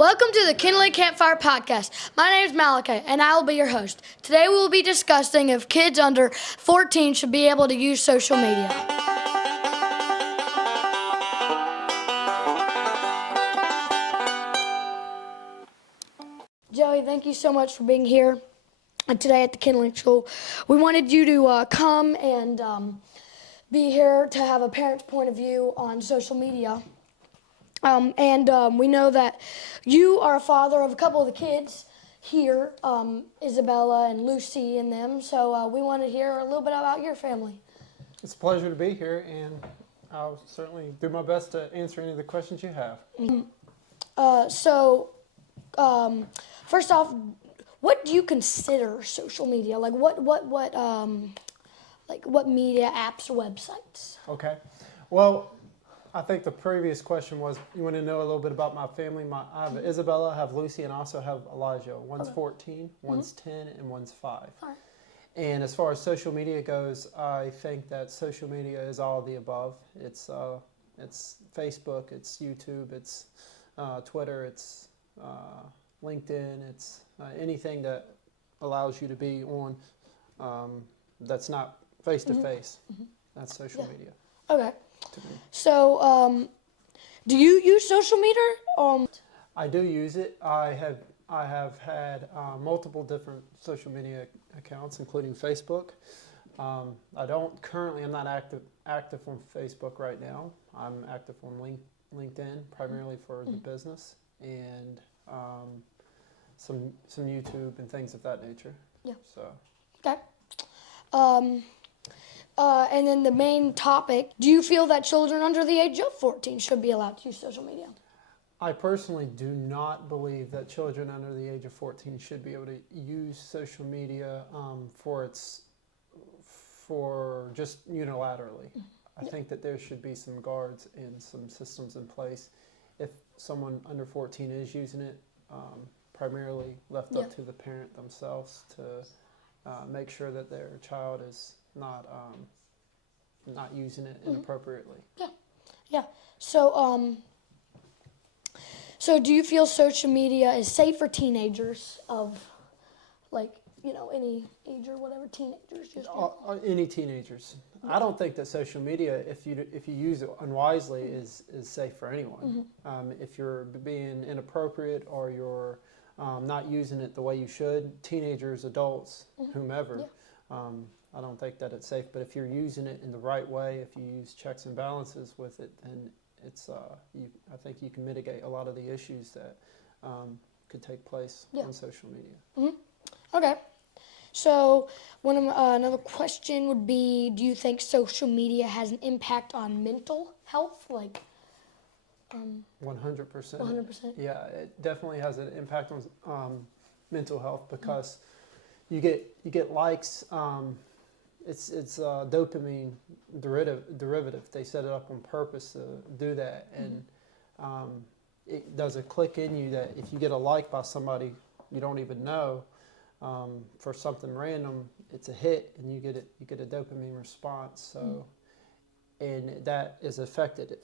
Welcome to the Kindling Campfire Podcast. My name is Malachi, and I will be your host. Today we will be discussing if kids under 14 should be able to use social media. Joey, thank you so much for being here today at the Kindling School. We wanted you to come and be here to have a parent's point of view on social media. We know that you are a father of a couple of the kids here, Isabella and Lucy and them. So we want to hear a little bit about your family. It's a pleasure to be here, and I'll certainly do my best to answer any of the questions you have. First off, what do you consider social media? Like what media apps or websites? Okay. Well, I think the previous question was, you want to know a little bit about my family. I have Isabella, I have Lucy, and I also have Elijah. One's 14, one's 10, and one's 5. All right. And as far as social media goes, I think that social media is all of the above. It's Facebook, it's YouTube, it's Twitter, it's LinkedIn, it's anything that allows you to be on that's not face-to-face. That's social media. Okay. So, do you use social media? I do use it. I have had multiple different social media accounts, including Facebook. I'm not active on Facebook right now. I'm active on LinkedIn, primarily for the business, and some YouTube and things of that nature. Yeah. So. Okay. And then the main topic, do you feel that children under the age of 14 should be allowed to use social media? I personally do not believe that children under the age of 14 should be able to use social media for just unilaterally. I think that there should be some guards and some systems in place. If someone under 14 is using it, primarily left up to the parent themselves to make sure that their child is not using it inappropriately. Yeah. So do you feel social media is safe for teenagers of, any age or whatever, teenagers? Any teenagers. I don't think that social media, if you use it unwisely, is safe for anyone. If you're being inappropriate or you're not using it the way you should, teenagers, adults, whomever, I don't think that it's safe. But if you're using it in the right way, if you use checks and balances with it, then I think you can mitigate a lot of the issues that could take place on social media. Okay. So another question would be, do you think social media has an impact on mental health? 100%. 100%? Yeah, it definitely has an impact on mental health because you get likes. It's dopamine derivative. They set it up on purpose to do that, and it does a click in you that if you get a like by somebody you don't even know for something random, it's a hit, and you get a dopamine response. So, and that is affected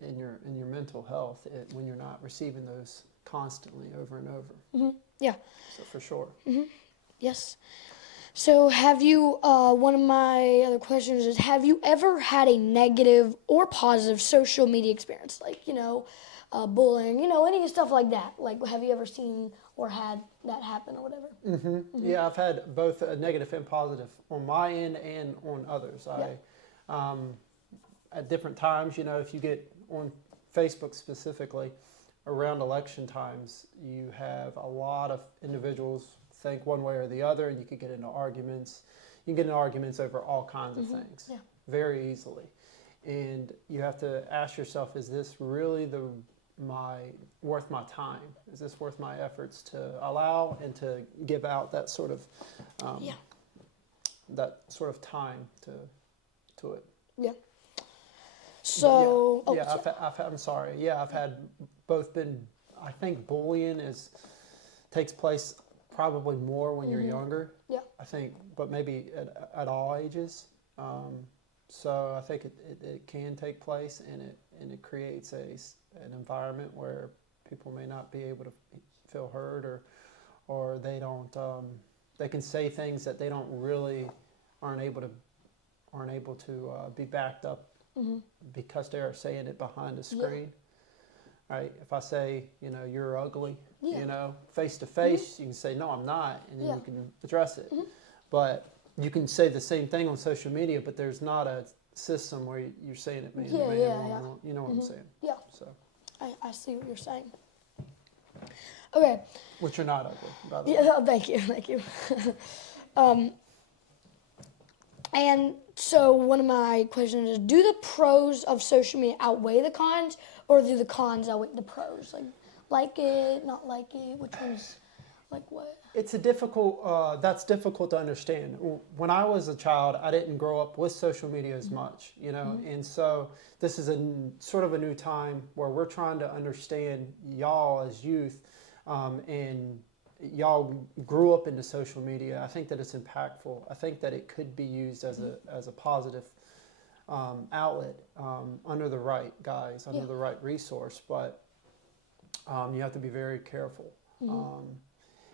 in your mental health when you're not receiving those constantly over and over. Yeah. So for sure. Yes. So have you, one of my other questions is, have you ever had a negative or positive social media experience? Bullying, any stuff like that. Have you ever seen or had that happen or whatever? Yeah, I've had both a negative and positive on my end and on others. At different times, if you get on Facebook specifically, around election times, you have a lot of individuals think one way or the other, and you could get into arguments. You can get into arguments over all kinds of things very easily. And you have to ask yourself, is this really worth my time? Is this worth my efforts to allow and to give out that sort of time to it? Yeah. So I've had both been. I think bullying takes place probably more when you're younger. Yeah. I think, but maybe at all ages. So I think it can take place, and it creates an environment where People may not be able to feel heard, or they don't. They can say things that they don't really aren't able to be backed up because they are saying it behind a screen. Right? If I say, you're ugly, face to face, you can say, no, I'm not, and then you can address it. But you can say the same thing on social media, but there's not a system where you're saying it man to man. You know what I'm saying? Yeah. So. I see what you're saying. Okay. Which you're not ugly, by the way. Yeah, thank you. And so one of my questions is, do the pros of social media outweigh the cons, or do the cons outweigh the pros? Like it, not like it, which one's like what? It's that's difficult to understand. When I was a child, I didn't grow up with social media as much, and so this is sort of a new time where we're trying to understand y'all as youth, and y'all grew up into social media. I think that it's impactful. I think that it could be used as a positive outlet under the right guys, under the right resource, but you have to be very careful.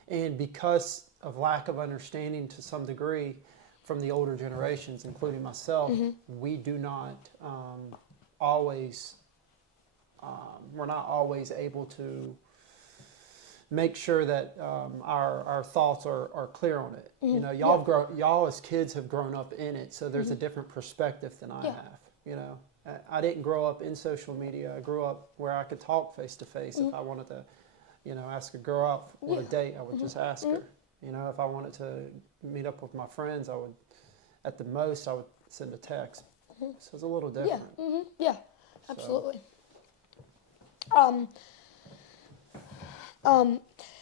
And because of lack of understanding to some degree from the older generations, including myself, we do not always, we're not always able to make sure that our thoughts are clear on it. Y'all as kids have grown up in it, so there's a different perspective than I have. I didn't grow up in social media. I grew up where I could talk face to face. If I wanted to, ask a girl out on a date, I would just ask her. If I wanted to meet up with my friends, I would, at the most, I would send a text. So it's a little different. Yeah, absolutely.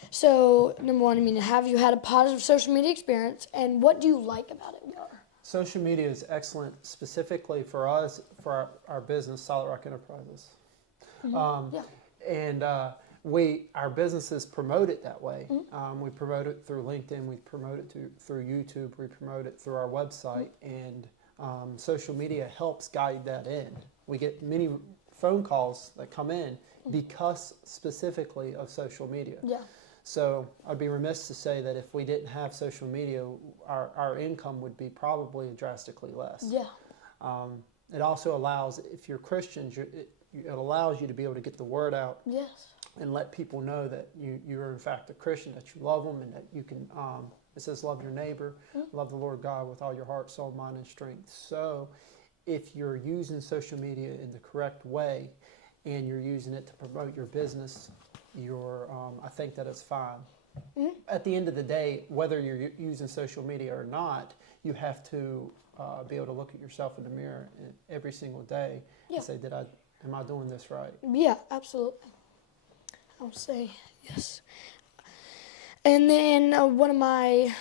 So number one, have you had a positive social media experience, and what do you like about it more? Social media is excellent, specifically for us, for our business, Solid Rock Enterprises. And our businesses promote it that way. We promote it through LinkedIn, we promote it through YouTube, we promote it through our website, and social media helps guide that in. We get many phone calls that come in because specifically of social media. So I'd be remiss to say that if we didn't have social media, our income would be probably drastically less. It also allows, if you're Christians, it allows you to be able to get the word out and let people know that you are in fact a Christian, that you love them, and that you can, it says love your neighbor, love the Lord God with all your heart, soul, mind, and strength. So if you're using social media in the correct way and you're using it to promote your business, I think that it's fine. At the end of the day, whether you're using social media or not, you have to be able to look at yourself in the mirror every single day and say, am I doing this right? Yeah, absolutely. I would say yes. And then one of my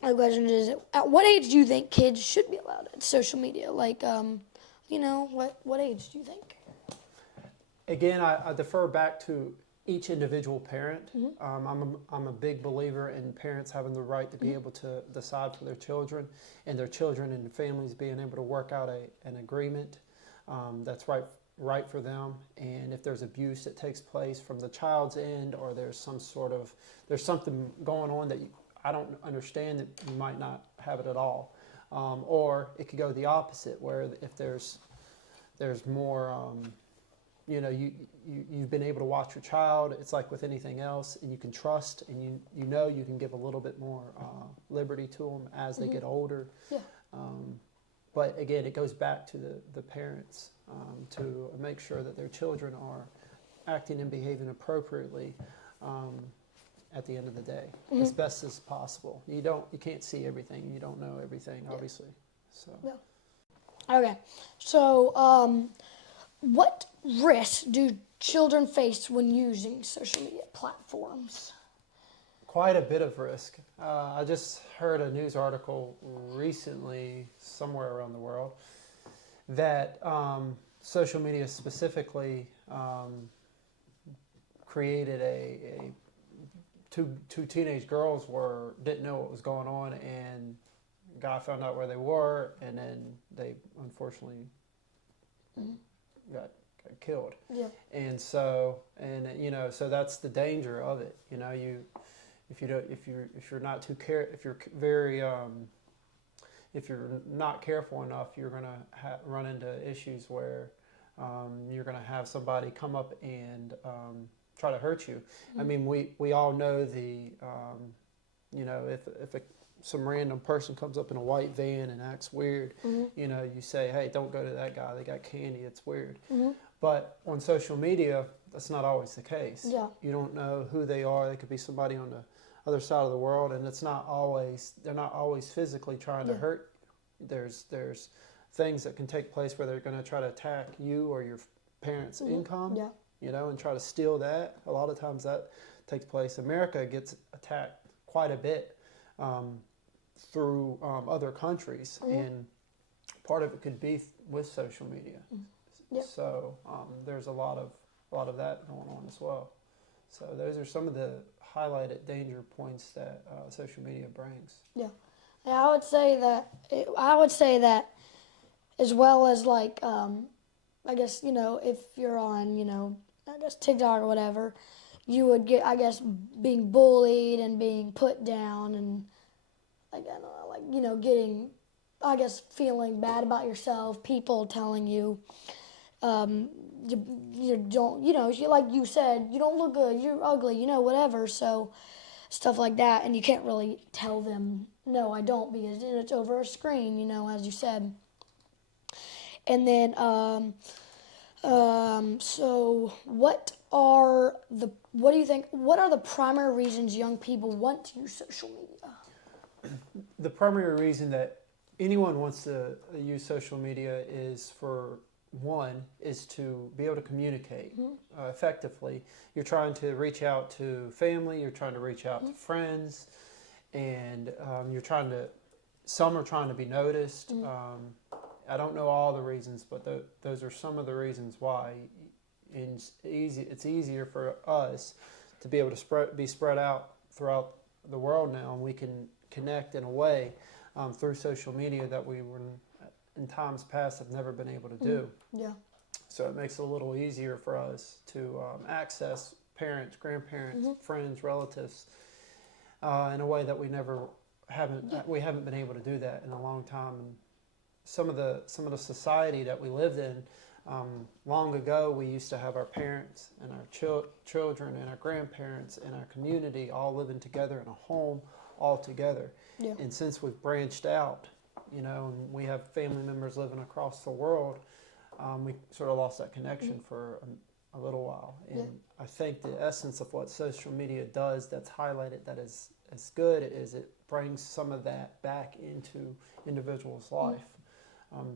questions is, at what age do you think kids should be allowed social media? What age do you think? Again, I defer back to each individual parent. I'm a big believer in parents having the right to be able to decide for their children, and their children and families being able to work out an agreement that's right for them. And if there's abuse that takes place from the child's end, or there's something going on that I don't understand, that you might not have it at all. Or it could go the opposite, where if there's more, you've been able to watch your child. It's like with anything else, and you can trust, and you can give a little bit more liberty to them as they get older. But again, it goes back to the parents to make sure that their children are acting and behaving appropriately at the end of the day, as best as possible. You can't see everything. You don't know everything, obviously. So. Okay. So, what risks do children face when using social media platforms? Quite a bit of risk. I just heard a news article recently, somewhere around the world, that social media specifically created two teenage girls didn't know what was going on, and a guy found out where they were, and then they unfortunately got killed. Yeah. And so, so that's the danger of it. If you're not too if you're not careful enough, you're going to run into issues where you're going to have somebody come up and try to hurt you. Mm-hmm. I mean, we all know if some random person comes up in a white van and acts weird, Mm-hmm. You say, hey, don't go to that guy. They got candy. It's weird. Mm-hmm. But on social media, that's not always the case. Yeah. You don't know who they are. They could be somebody on the other side of the world, and they're not always physically trying to hurt you. There's things that can take place where they're going to try to attack you or your parents' income, and try to steal that. A lot of times that takes place. America gets attacked quite a bit through other countries, and part of it could be with social media. Yep. So there's a lot of that going on as well. So those are some of the highlighted danger points that social media brings. Yeah, I would say that as well as like I guess if you're on I guess TikTok or whatever, you would get being bullied and being put down and like I don't know getting feeling bad about yourself. People telling you. You don't, like you said, you don't look good, you're ugly, whatever. So stuff like that, and you can't really tell them, no, I don't, because it's over a screen, as you said. And then, so what do you think? What are the primary reasons young people want to use social media? The primary reason that anyone wants to use social media is to be able to communicate effectively. You're trying to reach out to family, you're trying to reach out to friends, and some are trying to be noticed. I don't know all the reasons, but those are some of the reasons why. It's easier for us to be able to be spread out throughout the world now, and we can connect in a way through social media that we were in times past have never been able to do. Yeah. So it makes it a little easier for us to access parents, grandparents, friends, relatives in a way that we haven't been able to do that in a long time. And some of the society that we lived in long ago, we used to have our parents and our children and our grandparents and our community all living together in a home all together. Yeah. And since we've branched out, and we have family members living across the world, we sort of lost that connection for a little while. And I think the essence of what social media does that's highlighted that is good is it brings some of that back into individuals' life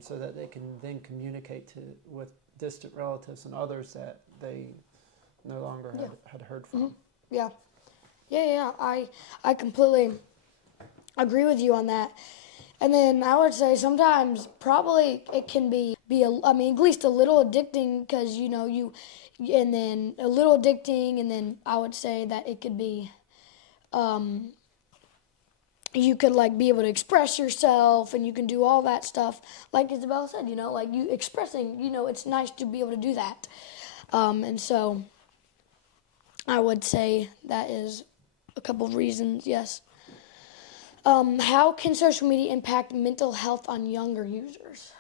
so that they can then communicate with distant relatives and others that they no longer had heard from. Yeah. I completely agree with you on that. And then I would say sometimes probably it can be at least a little addicting because and then a little addicting, and then I would say that it could be you could be able to express yourself, and you can do all that stuff like Isabel said, like you expressing, it's nice to be able to do that. And so I would say that is a couple of reasons, yes. How can social media impact mental health on younger users?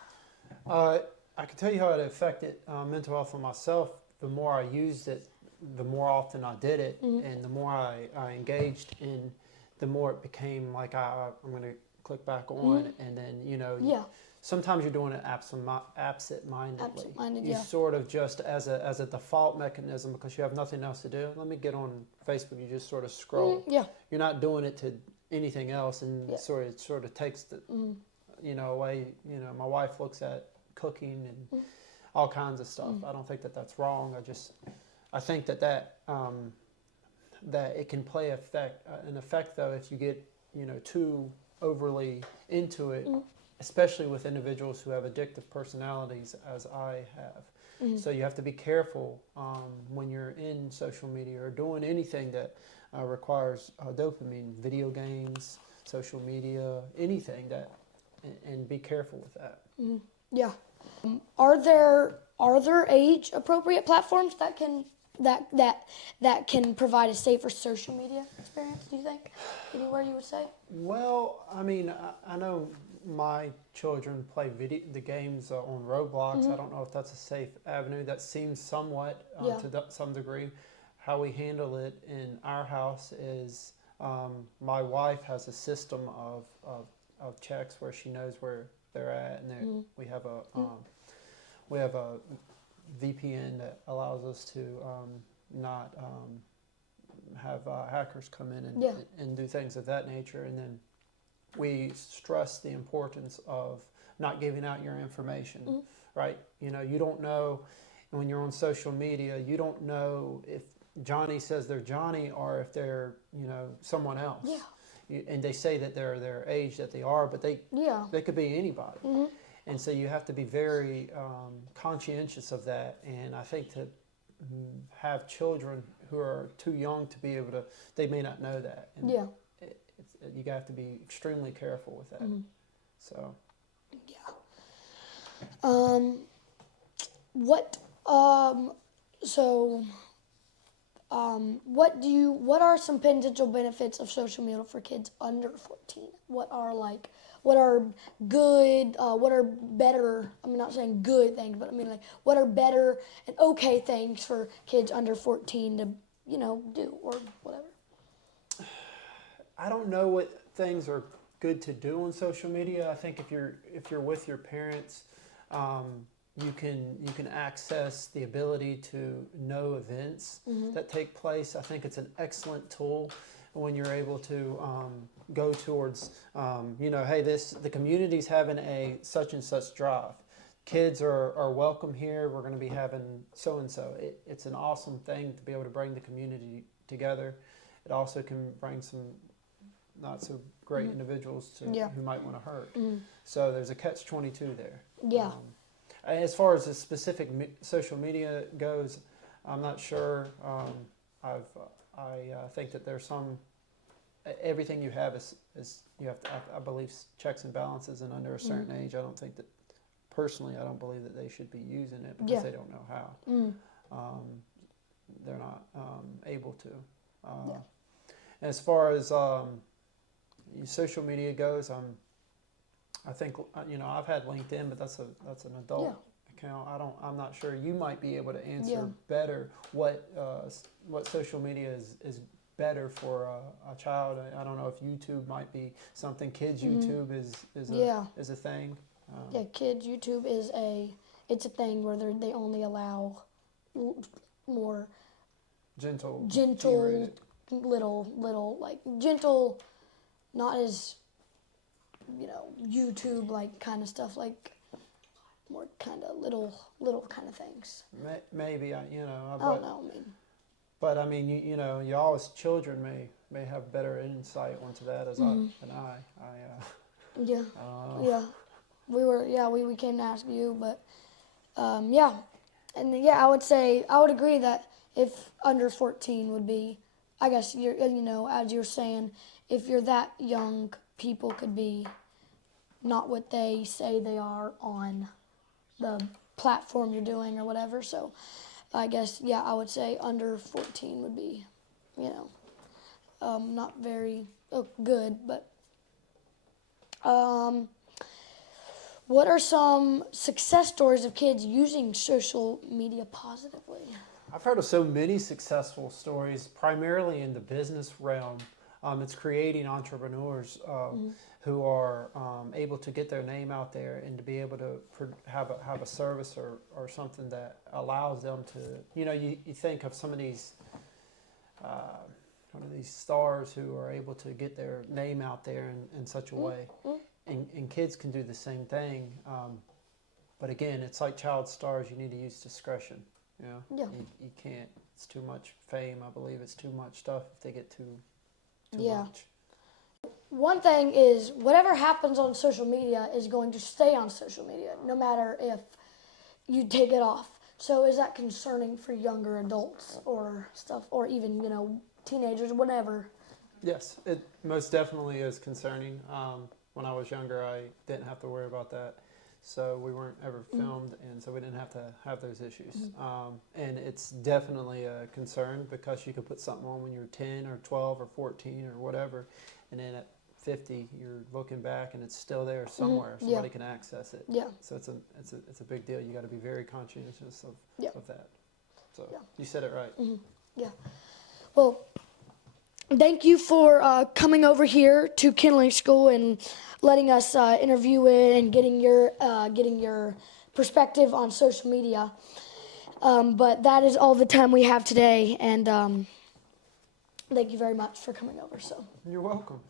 I can tell you how it affected mental health for myself. The more I used it, the more often I did it, and the more I engaged in, the more it became like I'm going to click back on, and then sometimes you're doing it absent-mindedly. You sort of just as a default mechanism because you have nothing else to do. Let me get on Facebook. You just sort of scroll. You're not doing it to anything else, and it sort of takes the away. My wife looks at cooking and all kinds of stuff. I don't think that that's wrong. I think that it can play an effect though if you get too overly into it, especially with individuals who have addictive personalities as I have. So you have to be careful when you're in social media or doing anything that requires dopamine, video games, social media, anything and be careful with that. Yeah. Are there are there age-appropriate platforms that can provide a safer social media experience, do you think? Anywhere you would say? Well, I mean, I know my children play the games on Roblox. I don't know if that's a safe avenue. That seems somewhat Yeah. to some degree. How we handle it in our house is my wife has a system of checks where she knows where they're at, and we have a VPN that allows us to not have hackers come in Yeah. and do things of that nature. And then we stress the importance of not giving out your information, right? You know, you don't know when you're on social media, you don't know if Johnny says they're Johnny or if they're, you know, someone else. Yeah. And they say that they're their age that they are, but they could be anybody. And so you have to be very conscientious of that. And I think to have children who are too young to be able to, they may not know that. And Yeah. you have to be extremely careful with that. So. Yeah. What what are some potential benefits of social media for kids under 14? What are good, what are better, I'm not saying good things, but I mean, like, what are better and okay things for kids under 14 to, you know, do or whatever? I don't know what things are good to do on social media. I think if you're with your parents, you can access the ability to know events that take place. I think it's an excellent tool when you're able to go towards, you know, hey, the community's having a such and such drive. Kids are welcome here. We're going to be having so and so. It's an awesome thing to be able to bring the community together. It also can bring some not so great individuals who might want to hurt. So there's a catch-22 there. Yeah. As far as the specific social media goes, I'm not sure. I think that there's everything you have is you have to, I believe, checks and balances, and under a certain age, I don't think that, personally, I don't believe that they should be using it because they don't know how. They're not able to. As far as social media goes, I think, you know, I've had LinkedIn, but that's an adult account. I'm not sure. You might be able to answer better what social media is better for a child. I don't know if YouTube might be something. Kids YouTube is a thing. Kids YouTube is a thing where they only allow more gentle little like gentle, not as, you know, YouTube like kind of stuff, like more kind of little kind of things. Maybe I don't know. But I mean, you know, you always, children may have better insight onto that than I. Yeah. Yeah. We came to ask you, but and I would agree that if under 14 would be, I guess you're, you know, as you're saying, if you're that young, people could be not what they say they are on the platform you're doing or whatever. So I guess, I would say under 14 would be, you know, not very good. But what are some success stories of kids using social media positively? I've heard of so many successful stories, primarily in the business realm. It's creating entrepreneurs who are able to get their name out there and to be able to have a service or something that allows them to, you know, you think of some of these stars who are able to get their name out there in such a way. And kids can do the same thing. But again, it's like child stars. You need to use discretion. You know? You can't. It's too much fame. I believe it's too much stuff if they get too much. One thing is, whatever happens on social media is going to stay on social media, no matter if you take it off. So is that concerning for younger adults or stuff, or even, you know, teenagers, whatever? Yes, it most definitely is concerning. When I was younger, I didn't have to worry about that so we weren't ever filmed, and so we didn't have to have those issues. And it's definitely a concern because you could put something on when you're 10 or 12 or 14 or whatever, and then at 50 you're looking back and it's still there somewhere. Somebody can access it. Yeah. So it's a big deal. You got to be very conscientious of that. So you said it right. Yeah. Well, thank you for coming over here to Kindling School and letting us interview it and getting your perspective on social media. But that is all the time we have today, and thank you very much for coming over. So You're welcome.